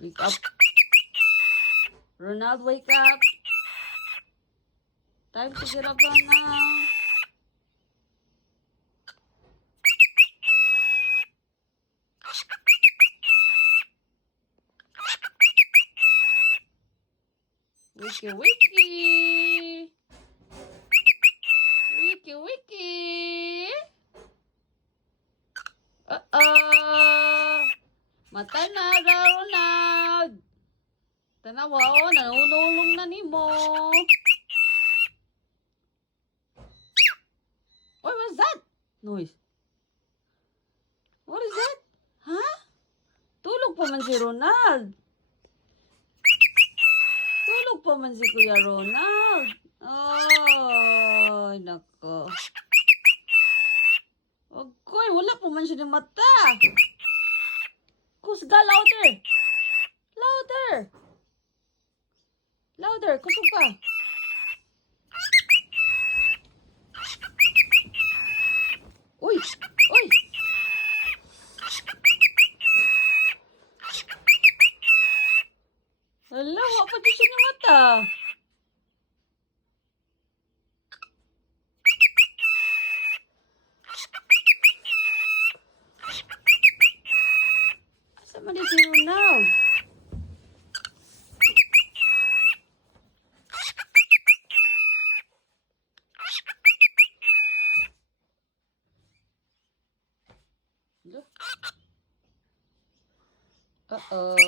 Wake up. Ronald, wake up. Time to get up now. Wiki, wiki. Wiki, wiki. Uh-oh. Mata na, Ronald. Tanawa, oh, nanunulong na ni mo. What was that noise? What is that? Huh? Tulog pa man si Ronald. Tulog pa man si Kuya Ronald. Ay, nako. Okoy, wala pa man siya ng mata. Kusga, louder. Louder. Louder, kusog pa. Uy, uy. Hala, wala pa di siya ng mata. Asa man di si Ronald? Uh-oh.